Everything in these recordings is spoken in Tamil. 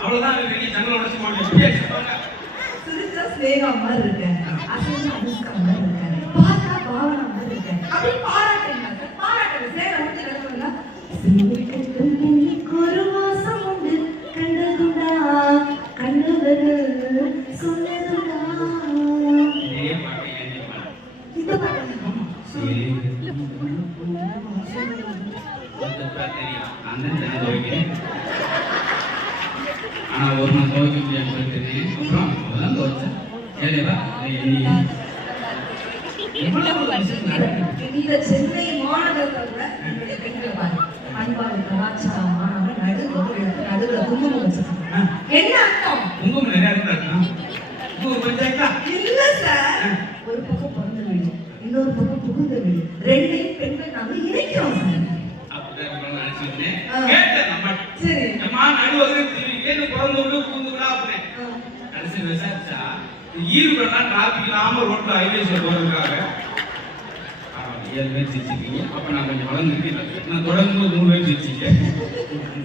அவ்வளவுதான் நீ ஜன்னல் உடச்சு சிரிச்சா ஸ்னேகா மாதிரி இருக்கேன். அசைஞ்சா அனுஷ்கா மாதிரி இருக்கேன். பார்த்தா பாவனா மாதிரி இருக்கேன். அப்படி பாராட்டுங்க சார் பாராட்டுங்க சேர வந்து நடக்கும்ல ஒரு மாசம் உண்டு. கண்டதுண்டா? கண்டது சொன்னதுண்டா? இதே பாட்டு ஏன் பாடு. இந்த பாட்டு சரி ஒருத்தப்பா தெரியும் நான் தான் தண்ணி துவைக்கிறேன் ஆனா ஒரு நாள் துவைக்க போயிட்டு அப்புறம் அதெல்லாம் துவைச்சேன் ஏழைவா நீ. இந்த சென்னை மாணவர்கள் நடுவில் குங்குமம் என்ன அர்த்தம்? குங்குமம் நிறைய இருந்தா ஒரு பஞ்சாயத்தா இல்ல சார். ஒரு பக்கம் பிறந்த வீடு இன்னொரு பக்கம் புகுந்த வீடு. ரெண்டையும் பெண்கள் நாங்க இணைக்கிறோம் சார். அப்படிதான் இருக்கணும்னு நினைச்சிருந்தேன் ஆ. கேட்டேன் நம்ம சரி அம்மா நடுவது திருவிக்கே பிறந்து விடு புகுந்து விடா அப்படின்னு ஆ. கடைசி ஈரோடலாம் டிராபிக் இல்லாம ரோட்ல ஹைவேஸ்ல போறதுக்காக. ஏழு பேர் சிரிச்சிருக்கீங்க அப்ப நான் கொஞ்சம் வளர்ந்துருக்கேன் நான் தொடங்கும் போது மூணு பேர் சிரிச்சிருக்கேன்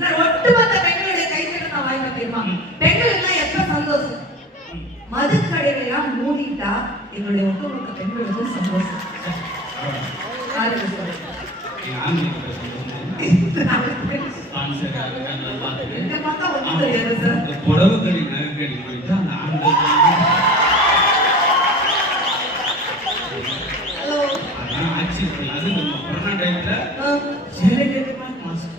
சார் ஒட்டுமொத்த பெண்களுடைய கைத்தட்ட நான் வாய்ப்பு தெரியுமா பெண்கள் எல்லாம் எப்ப சந்தோஷம்? மதுக்கடைகளை எல்லாம் மூடிட்டா ஒட்டுமொத்த சந்தோஷம். கடி குறித்து அந்த ஆண்கள் கொரோனா டைம்ல மாஸ்க்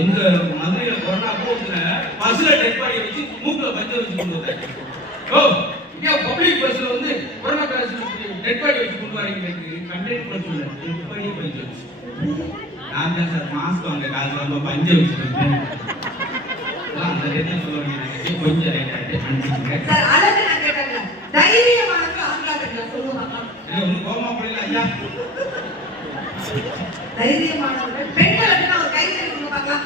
எங்க மதுரையில கொரோனா போகுதுல பஸ்ல டெட் பண்ணி வச்சு மூக்குல பஞ்ச வச்சு கொண்டு வந்தாங்க ஓ பப்ளிக் பஸ்ல வந்து கொரோனா பேஷண்ட் டெட் வச்சு கொண்டு வரீங்க கண்டெக்ட் பண்ணல டெட் பாடி பஞ்ச வச்சு நான் தான் சார் மாஸ்க் வாங்க காசு ரொம்ப பஞ்ச வச்சு அந்த ரேட்ல சொல்ல கொஞ்சம் ரேட் ஆயிட்டு சொல்லுவாங்க. கோமா போடல ஐயா. தைரியமானவர்கள். பெண்கள் அப்படின்னா ஒரு கை தெரிவிக்க பார்க்கலாம்.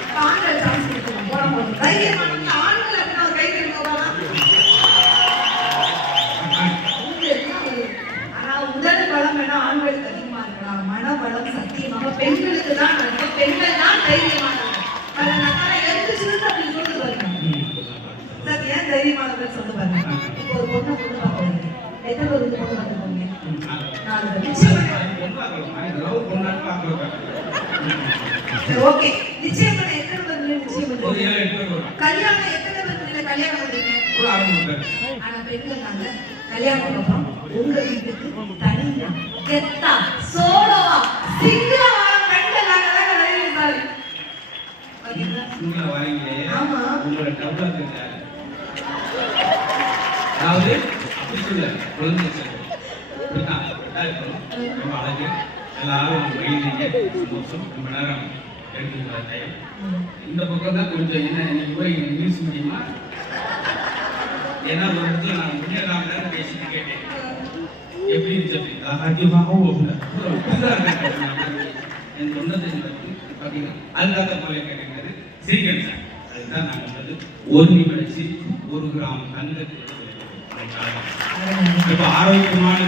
இப்ப ஆண்கள் சான்ஸ் கொடுக்கணும் போட போதும் தைரியமானவங்க ஆண்கள் அப்படின்னா ஒரு கை தெரிவிக்க பார்க்கலாம். உண்டு எல்லாம் ஒரு- ஆனா உடல் பலம் வேணா ஆண்களுக்கு அதிகமா இருக்கலாம். மன பலம் சத்தியமாக பெண்களுக்கு தான். பெண்கள் தான் தைரியமானவர்கள். நான் பாருங்க. சார் ஏன் தைரியமானவர்கள் சொல்ல பாருங்க? இப்போ ஒரு பொண்ணை பார்க்க எத்தனை பார்க்க போறீங்க நாலு பேர் ஓகே நிச்சயம் பண்ண எத்தனை பேர் நிச்சயம் பண்ணுறீங்க கல்யாணம் எத்தனை பேர் கல்யாணம் பண்ணுறீங்க ஆனா பெண்கள் நாங்க கல்யாணம் அப்புறம் உங்க வீட்டுக்கு தனியா கெத்தா சோலோவா சிங்கிளா வர பெண்கள் நாங்க தான் வெளியே சாரி பாத்தீங்களா ஆமா. அதாவது அப்படி சொல்ல இருக்கணும். ரொம்ப அழகு. எல்லாரும் மகிழ்ந்தீங்க. சந்தோஷம். ரொம்ப நேரம் எடுத்துக்கிற டைம் இந்த பக்கம் தான் கொஞ்சம் என்ன நீங்க போய் நியூஸ் முடியுமா ஏன்னா ஒரு இடத்துல நான் முன்னே நாலு நேரம் பேசிட்டு கேட்டேன். எப்படி இருந்துச்சு அப்படி? என் சொன்னது பார்த்தீங்கன்னா அதுக்காக போல கேட்டுக்கிறது சிரிக்கணும் சார். அதுதான் நாங்கள் வந்து ஒரு நிமிட சிரிப்பு ஒரு கிராம் தங்கத்தில் இப்போ ஆரோக்கியமான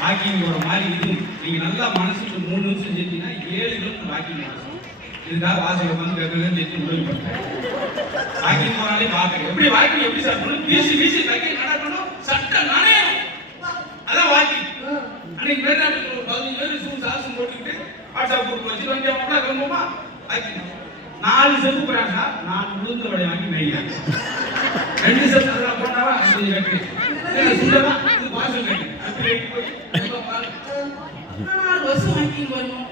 வாக்கிங் போகிற மாதிரி இதுவும் நீங்கள் நல்லா மனசுக்கு மூணு நிமிஷம் செஞ்சீங்கன்னா ஏழு கிலோமீட்டர் வாக்கிங் மனசு இதுதான் வாசல் வந்து கேட்கறது செஞ்சு முடிவு பண்ணுறேன் வாக்கிங் போனாலே பார்க்கணும் எப்படி வாக்கிங் எப்படி சார் பண்ணணும்? வீசி வீசி வாக்கிங் நடக்கணும் சட்ட நனையணும். அதான் வாக்கிங் அன்னைக்கு மேற்காட்டு ஒரு பதினஞ்சு பேர் சூ சாசம் போட்டுக்கிட்டு வாட்ஸ்அப் குரூப் வச்சு வண்டி அவங்களா கிளம்புமா வாக்கிங் நாலு செப்பு போறாங்க நான் உளுந்த வடை வாங்கி மேய்க்கிறேன் ரெண்டு செப்பு வருஷம் வாக்கிங் வரணும்